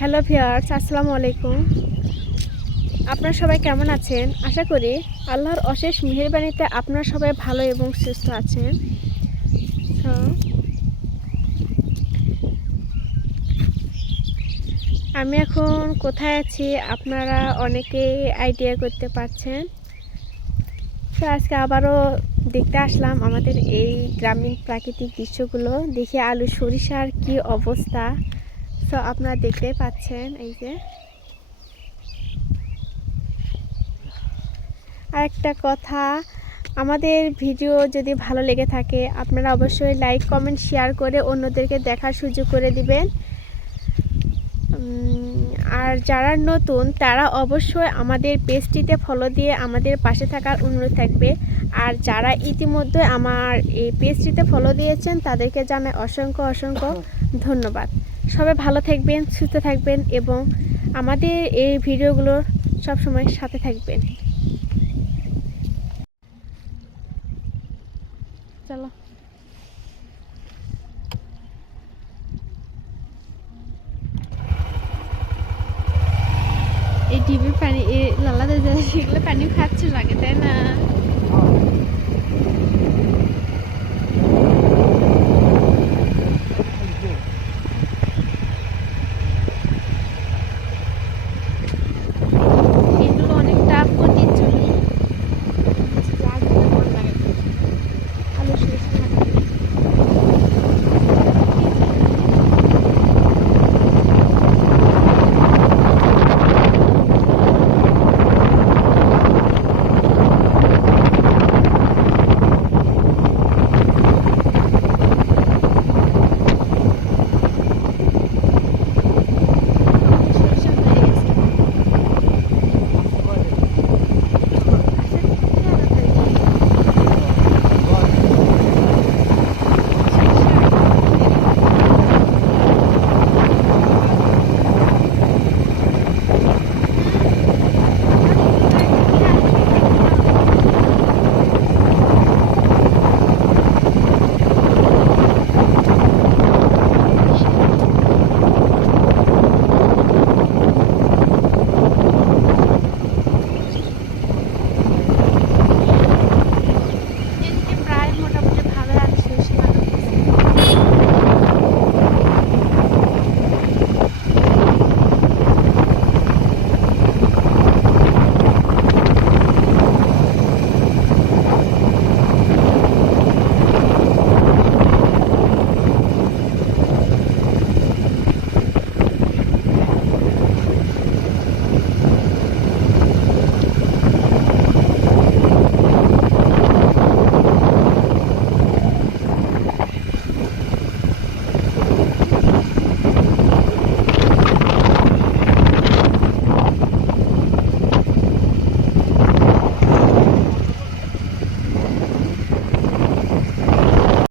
Hello viewers, আসসালামু আলাইকুম। আপনারা সবাই কেমন আছেন? আশা করি আল্লাহর অশেষ মেহেরবানিতে আপনারা সবাই ভালো এবং সুস্থ আছেন। তো আমি এখন কোথায় আছি আপনারা অনেকেই আইডিয়া করতে পারছেন। তো আজকে আবারও দেখতে আসলাম আমাদের এই গ্রামীণ প্রাকৃতিক দৃশ্যগুলো। দেখে আলু সরিষার কি অবস্থা, তো আপনারা দেখতেই পাচ্ছেন। এই যে আরেকটা কথা, আমাদের ভিডিও যদি ভালো লেগে থাকে আপনারা অবশ্যই লাইক কমেন্ট শেয়ার করে অন্যদেরকে দেখার সুযোগ করে দিবেন। আর যারা নতুন তারা অবশ্যই আমাদের পেজটিতে ফলো দিয়ে আমাদের পাশে থাকার অনুরোধ থাকবে। আর যারা ইতিমধ্যে আমার এই পেজটিতে ফলো দিয়েছেন তাদেরকে জানাই অসংখ্য অসংখ্য ধন্যবাদ। সবাই ভালো থাকবেন, সুস্থ থাকবেন এবং আমাদের এই ভিডিওগুলোর সবসময় সাথে থাকবেন। চলো, এই ডিবির পানি, এই লালাদের সেগুলো পানি খাচ্ছে লাগে, তাই না?